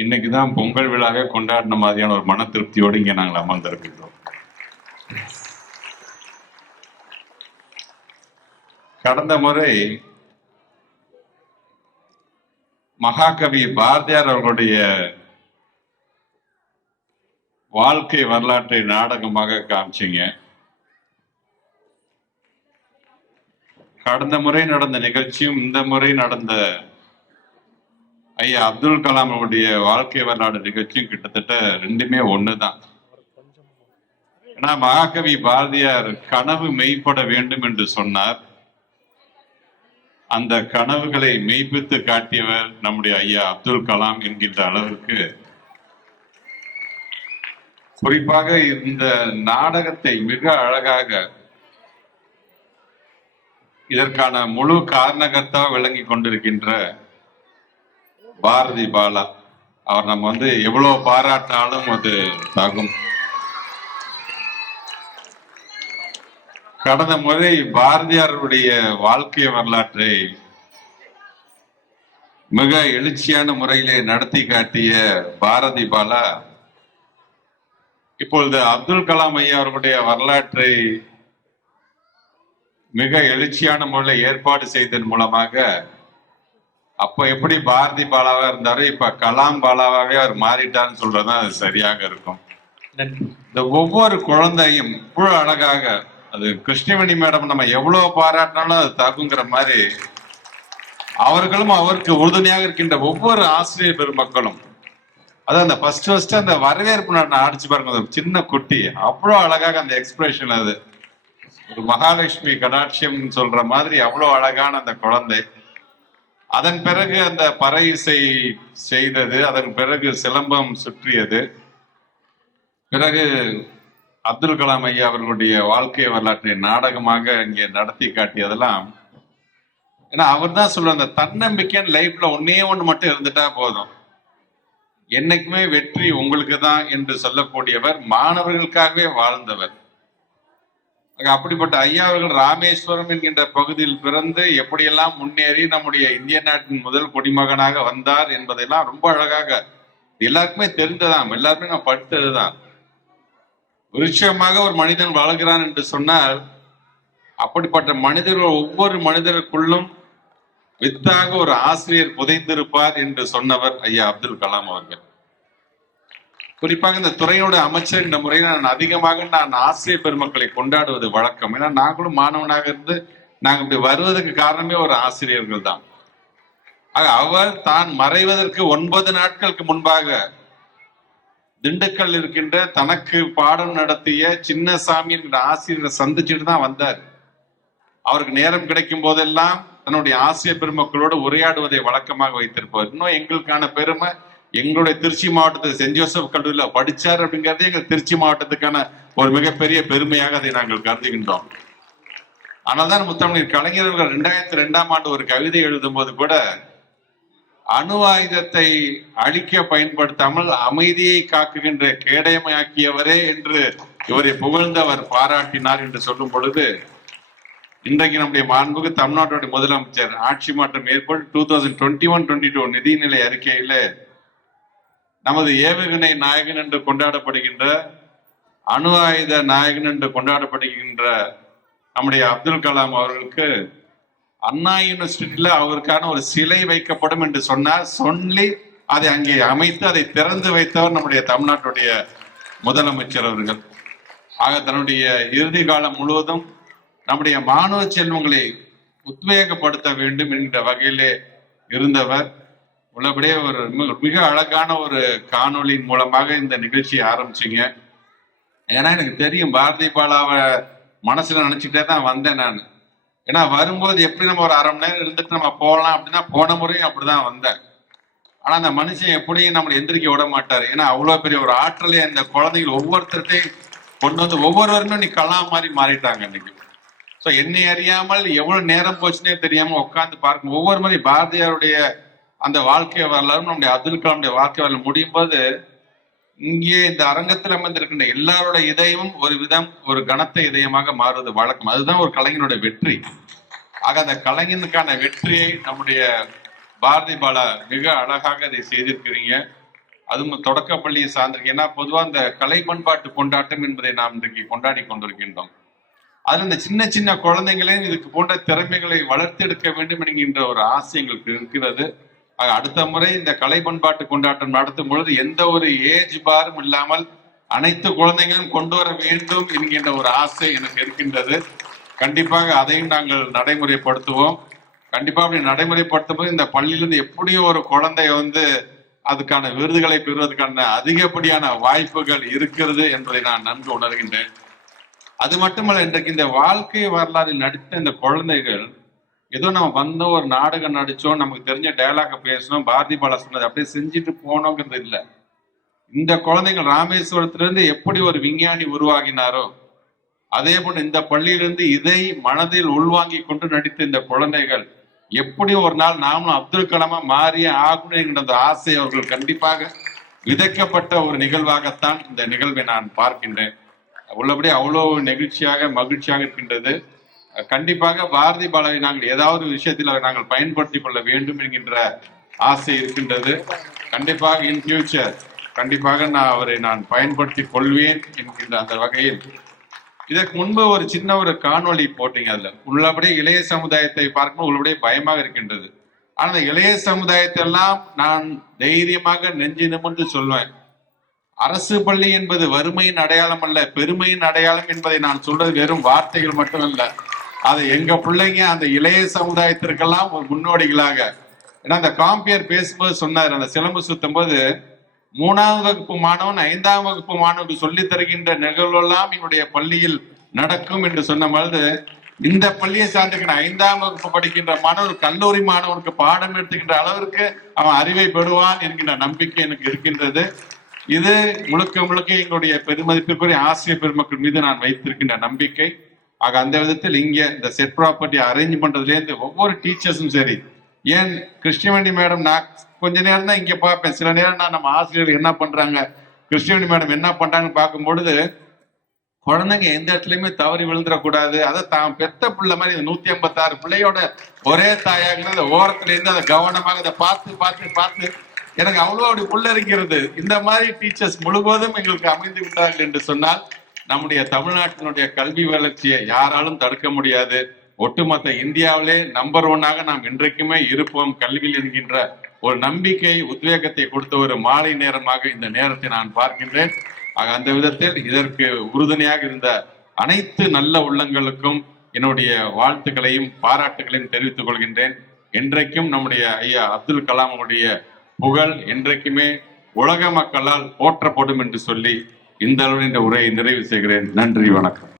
இன்னைக்கு தான் பொங்கல் விழாவே கொண்டாடின மாதிரியான ஒரு மன திருப்தியோடு இங்கே நாங்கள் அமர்ந்திருக்கின்றோம். கடந்த முறை மகாகவி பாரதியார் அவர்களுடைய வாழ்க்கை வரலாற்றை நாடகமாக காமிச்சீங்க. கடந்த முறை நடந்த நிகழ்ச்சியும் இந்த முறை நடந்த ஐயா அப்துல் கலாம் அவருடைய வாழ்க்கை வரலாறு நிகழ்ச்சியும் கிட்டத்தட்ட ரெண்டுமே ஒண்ணுதான். ஏன்னா மகாகவி பாரதியார் கனவு மெய்ப்பட வேண்டும் என்று சொன்னார். அந்த கனவுகளை மெய்ப்பித்து காட்டியவர் நம்முடைய ஐயா அப்துல் கலாம் என்கின்ற அளவிற்கு. குறிப்பாக இந்த நாடகத்தை மிக அழகாக இதற்கான முழு காரணகர்த்தா விளங்கி கொண்டிருக்கின்ற பாரதி பாலா. அவர் நம்ம வந்து எவ்வளவு பாராட்டினாலும் அது தாகும் கடந்த முறை பாரதியாருடைய வாழ்க்கை வரலாற்றை மிக எழுச்சியான முறையிலே நடத்தி காட்டிய பாரதி பாலா இப்பொழுது அப்துல் கலாம் ஐயா அவர்களுடைய வரலாற்றை மிக எழுச்சியான முறையில் ஏற்பாடு செய்ததன் மூலமாக அப்ப எப்படி பாரதி பாலாவா இருந்தாரோ? இப்ப கலாம் பாலாவாவே அவர் மாறிட்டார்னு சொல்றதுதான் அது சரியாக இருக்கும். இந்த ஒவ்வொரு குழந்தையும் இவ்வளவு அழகாக அது கிருஷ்ணவேணி மேடம் நம்ம எவ்வளவு பாராட்டினாலும் அது தகுங்கிற மாதிரி அவர்களும் அவருக்கு உறுதுணையாக இருக்கின்ற ஒவ்வொரு ஆசிரியர் பெருமக்களும். அதான் அந்த ஃபர்ஸ்ட் ஃபர்ஸ்ட் அந்த வரவேற்பு நான் அடிச்சு பாருங்க ஒரு சின்ன குட்டி. அவ்வளோ அழகாக அந்த எக்ஸ்பிரஷன் அது. ஒரு மகாலட்சுமி கடாட்சியம் சொல்ற மாதிரி அவ்வளோ அழகான அந்த குழந்தை. அதன் பிறகு அந்த பறை இசை செய்தது அதன் பிறகு சிலம்பம் சுற்றியது. பிறகு அப்துல் கலாம் ஐயா அவர்களுடைய வாழ்க்கை வரலாற்றை நாடகமாக இங்கே நடத்தி காட்டியதெல்லாம் ஏன்னா அவர் தான் சொல்ற அந்த தன்னம்பிக்கைன்னு லைஃப்ல ஒன்னே ஒன்று மட்டும் இருந்துட்டா போதும். என்னைக்குமே வெற்றி உங்களுக்கு தான் என்று சொல்லக்கூடியவர் மாணவர்களுக்காகவே வாழ்ந்தவர். அப்படிப்பட்ட ஐயா அவர்கள் ராமேஸ்வரம் என்கின்ற பகுதியில் பிறந்து எப்படியெல்லாம் முன்னேறி நம்முடைய இந்திய நாட்டின் முதல் குடிமகனாக வந்தார் என்பதெல்லாம் ரொம்ப அழகாக எல்லாருக்குமே தெரிந்ததாம். எல்லாருமே நான் படித்ததுதான். விருட்சமாக ஒரு மனிதன் வாழ்கிறான் என்று சொன்னால் அப்படிப்பட்ட மனிதர்கள் ஒவ்வொரு மனிதருக்குள்ளும் வித்தாக ஒரு ஆசிரியர் புதைந்திருப்பார் என்று சொன்னவர் ஐயா அப்துல் கலாம் அவர்கள். குறிப்பாக இந்த துறையோட அமைச்சர் இந்த முறையில் நான் அதிகமாக நான் ஆசிரியர் பெருமக்களை கொண்டாடுவது வழக்கம். ஏன்னா நாங்களும் மாணவனாக இருந்து நாங்கள் இப்படி வருவதற்கு காரணமே ஒரு ஆசிரியர்கள் தான். அவர் தான் மறைவதற்கு ஒன்பது நாட்களுக்கு முன்பாக திண்டுக்கல் இருக்கின்ற தனக்கு பாடம் நடத்திய சின்னசாமி என்கிற ஆசிரியரை சந்திச்சுட்டு தான் வந்தார். அவருக்கு நேரம் கிடைக்கும் போதெல்லாம் தன்னுடைய ஆசிரியர் பெருமக்களோடு உரையாடுவதை வழக்கமாக வைத்திருப்பார் இன்னும் எங்களுக்கான பெருமை எங்களுடைய திருச்சி மாவட்டத்தை சென்ட் ஜோசப் கல்லூரியில படிச்சார் அப்படிங்கிறது எங்கள் திருச்சி மாவட்டத்துக்கான ஒரு மிகப்பெரிய பெருமையாக அதை நாங்கள் கருதுகின்றோம். ஆனால்தான் முத்தமிழ் கலைஞர்கள் ரெண்டாயிரத்தி ரெண்டாம் ஆண்டு ஒரு கவிதை எழுதும் போது கூட அணு ஆயுதத்தை அழிக்க பயன்படுத்தாமல் அமைதியை காக்குகின்ற கேடயமாக்கியவரே என்று இவரை புகழ்ந்து அவர் பாராட்டினார் என்று சொல்லும் பொழுது இன்றைக்கு நம்முடைய மாண்புக்கு தமிழ்நாட்டுடைய முதலமைச்சர் ஆட்சி மாற்றம் ஏற்பட்டு two thousand twenty one twenty two நிதிநிலை அறிக்கையில நமது ஏவுகணை நாயகன் என்று கொண்டாடப்படுகின்ற அணு ஆயுத நாயகன் என்று கொண்டாடப்படுகின்ற நம்முடைய அப்துல் கலாம் அவர்களுக்கு அண்ணா யூனிவர்சிட்டியில அவருக்கான ஒரு சிலை வைக்கப்படும் என்று சொன்னார். சொல்லி அதை அங்கே அமைத்து அதை திறந்து வைத்தவர் நம்முடைய தமிழ்நாட்டுடைய முதலமைச்சர் அவர்கள். ஆக தன்னுடைய இறுதி காலம் முழுவதும் நம்முடைய மாணவ செல்வங்களை உத்வேகப்படுத்த வேண்டும் என்கிற வகையிலே இருந்தவர். உள்ளபடியே ஒரு மிக- அழகான ஒரு காணொளியின் மூலமாக இந்த நிகழ்ச்சியை ஆரம்பிச்சீங்க. ஏன்னா எனக்கு தெரியும் பாரதி பாலாவை மனசுல நினைச்சுட்டே தான் வந்தேன் நான். ஏன்னா வரும்போது எப்படி நம்ம ஒரு அரை மணி நேரம் இருந்துட்டு நம்ம போகலாம் அப்படின்னா போன முறையும் அப்படிதான் வந்தேன். ஆனா அந்த மனுஷன் எப்படியும் நம்மளை எந்திரிக்க விட மாட்டாரு. ஏன்னா அவ்வளவு பெரிய ஒரு ஆற்றலை அந்த குழந்தைகள் ஒவ்வொருத்தர்ட்டையும் கொண்டு வந்து ஒவ்வொருவருமே நீ கலாம் மாதிரி மாறிட்டாங்க இன்னைக்கு. ஸோ என்னை அறியாமல் எவ்வளவு நேரம் போச்சுன்னே தெரியாம உட்காந்து பார்க்கும் ஒவ்வொரு மாதிரி பாரதியாருடைய அந்த வாழ்க்கை வரலாறு நம்முடைய அப்துல் கலாமுடைய வாழ்க்கை வரலாறு முடியும் போது இங்கே இந்த அரங்கத்தில் அமர்ந்திருக்கின்ற எல்லாரோட இதயமும் ஒரு விதம் ஒரு கனத்த இதயமாக மாறுவது வழக்கம். அதுதான் ஒரு கலைஞனுடைய வெற்றி. ஆக அந்த கலைஞனுக்கான வெற்றியை நம்முடைய பாரதி பாலா மிக அழகாக அதை செய்திருக்கிறீங்க. அதுவும் தொடக்க பள்ளியை சார்ந்திருக்கு ஏன்னா பொதுவாக இந்த கலை பண்பாட்டு கொண்டாட்டம் என்பதை நாம் இன்றைக்கு கொண்டாடி கொண்டிருக்கின்றோம். அதில் இந்த சின்ன சின்ன குழந்தைங்களையும் இதுக்கு போன்ற திறமைகளை வளர்த்தெடுக்க வேண்டும் என்கின்ற ஒரு ஆசை எங்களுக்கு இருக்கிறது. அடுத்த முறை இந்த கலை பண்பாட்டு கொண்டாட்டம் நடத்தும் பொழுது எந்த ஒரு ஏஜ் பாரும் இல்லாமல் அனைத்து குழந்தைகளும் கொண்டு வர வேண்டும் என்கின்ற ஒரு ஆசை எனக்கு இருக்கின்றது. கண்டிப்பாக அதையும் நாங்கள் நடைமுறைப்படுத்துவோம். கண்டிப்பாக அப்படி நடைமுறைப்படுத்தும் போது இந்த பள்ளியிலிருந்து எப்படியும் ஒரு குழந்தை வந்து அதுக்கான விருதுகளை பெறுவதற்கான அதிகப்படியான வாய்ப்புகள் இருக்கிறது என்பதை நான் நன்கு உணர்கின்றேன். அது மட்டுமல்ல இன்றைக்கு இந்த வாழ்க்கை வரலாறில் நடித்த இந்த குழந்தைகள் ஏதோ நம்ம வந்தோம் ஒரு நாடகம் நடிச்சோம் நமக்கு தெரிஞ்ச டயலாக பேசணும் பாரதி பாலா சொன்னது அப்படியே செஞ்சுட்டு போனோங்கிறது இல்லை. இந்த குழந்தைகள் ராமேஸ்வரத்திலிருந்து எப்படி ஒரு விஞ்ஞானி உருவாகினாரோ அதே போல இந்த பள்ளியிலிருந்து இதை மனதில் உள்வாங்கி கொண்டு நடித்த இந்த குழந்தைகள் எப்படி ஒரு நாள் நாமளும் அப்துல் கலாமா மாறிய ஆகணும் என்கிற அந்த ஆசை அவர்கள் கண்டிப்பாக விதைக்கப்பட்ட ஒரு நிகழ்வாகத்தான் இந்த நிகழ்வை நான் பார்க்கின்றேன். உள்ளபடி அவ்வளோ நெகிழ்ச்சியாக மகிழ்ச்சியாக இருக்கின்றது. கண்டிப்பாக பாரதி பாலாவை நாங்கள் ஏதாவது ஒரு விஷயத்தில் நாங்கள் பயன்படுத்திக் கொள்ள வேண்டும் என்கின்ற ஆசை இருக்கின்றது. கண்டிப்பாக இன் ஃபியூச்சர் கண்டிப்பாக நான் அவரை நான் பயன்படுத்தி கொள்வேன் என்கின்ற அந்த வகையில். இதற்கு முன்பு ஒரு சின்ன ஒரு காணொளி போட்டீங்க அதுல. உள்ளபடியே இளைய சமுதாயத்தை பார்க்கும்போது உள்ளபடியே பயமாக இருக்கின்றது. ஆனால் இளைய சமுதாயத்தை எல்லாம் நான் தைரியமாக நெஞ்சு நிமிர்ந்து சொல்வேன். அரசு பள்ளி என்பது வறுமையின் அடையாளம் அல்ல பெருமையின் அடையாளம் என்பதை நான் சொல்றது வெறும் வார்த்தைகள் மட்டுமல்ல. அதை எங்க பிள்ளைங்க அந்த இளைய சமுதாயத்திற்கெல்லாம் ஒரு முன்னோடிகளாக. ஏன்னா அந்த காம்பியர் பேசும்போது சொன்னார் அந்த சிலம்பு சுத்தும் போது மூணாம் வகுப்பு மாணவன் ஐந்தாம் வகுப்பு மாணவனுக்கு சொல்லித் தருகின்ற நிகழ்வெல்லாம் என்னுடைய பள்ளியில் நடக்கும் என்று சொன்ன பொழுது இந்த பள்ளியை சார்ந்திருக்கிற ஐந்தாம் வகுப்பு படிக்கின்ற மாணவர் கல்லூரி மாணவனுக்கு பாடம் எடுத்துக்கின்ற அளவிற்கு அவன் அறிவை பெறுவான் என்கின்ற நம்பிக்கை எனக்கு இருக்கின்றது. இது முழுக்க முழுக்க எங்களுடைய பெருமதிப்பிற்குரிய ஆசிரியர் பெருமக்கள் மீது நான் வைத்திருக்கின்ற நம்பிக்கை. ஆக அந்த விதத்தில் இங்க இந்த செட் ப்ராப்பர்ட்டி அரேஞ்ச் பண்றதுலேருந்து ஒவ்வொரு டீச்சர்ஸும் சரி. ஏன் கிருஷ்ணவேணி மேடம் நான் கொஞ்ச நேரம் தான் இங்க பார்ப்பேன். சில நேரம் நான் நம்ம ஆசிரியர்கள் என்ன பண்றாங்க? கிருஷ்ணவேணி மேடம் என்ன பண்றாங்கன்னு பார்க்கும் பொழுது குழந்தைங்க எந்த இடத்துலயுமே தவறி விழுந்துடக்கூடாது. அதை தான் பெத்த பிள்ளை மாதிரி இந்த நூத்தி ஐம்பத்தாறு பிள்ளையோட ஒரே தாயாக ஓரத்துல இருந்து அதை கவனமாக அதை பார்த்து பார்த்து பார்த்து எனக்கு அவ்வளோ அப்படி புல்லரிக்கிறது. இந்த மாதிரி டீச்சர்ஸ் முழுவதும் எங்களுக்கு அமைந்து விட்டார்கள் என்று சொன்னால் நம்முடைய தமிழ்நாட்டினுடைய கல்வி வளர்ச்சியை யாராலும் தடுக்க முடியாது. ஒட்டுமொத்த இந்தியாவிலே நம்பர் ஒன்னாக நாம் இன்றைக்குமே இருப்போம் கல்வியில் என்கின்ற ஒரு நம்பிக்கை உத்வேகத்தை கொடுத்த ஒரு மாலை நேரமாக இந்த நேரத்தை நான் பார்க்கின்றேன். ஆக அந்த விதத்தில் இதற்கு உறுதுணையாக இருந்த அனைத்து நல்ல உள்ளங்களுக்கும் என்னுடைய வாழ்த்துக்களையும் பாராட்டுகளையும் தெரிவித்துக் கொள்கின்றேன். என்றைக்கும் நம்முடைய ஐயா அப்துல் கலாமுடைய புகழ் என்றைக்குமே உலக மக்களால் போற்றப்படும் என்று சொல்லி இந்த அளவில் இந்த உரையை நிறைவு செய்கிறேன். நன்றி வணக்கம்.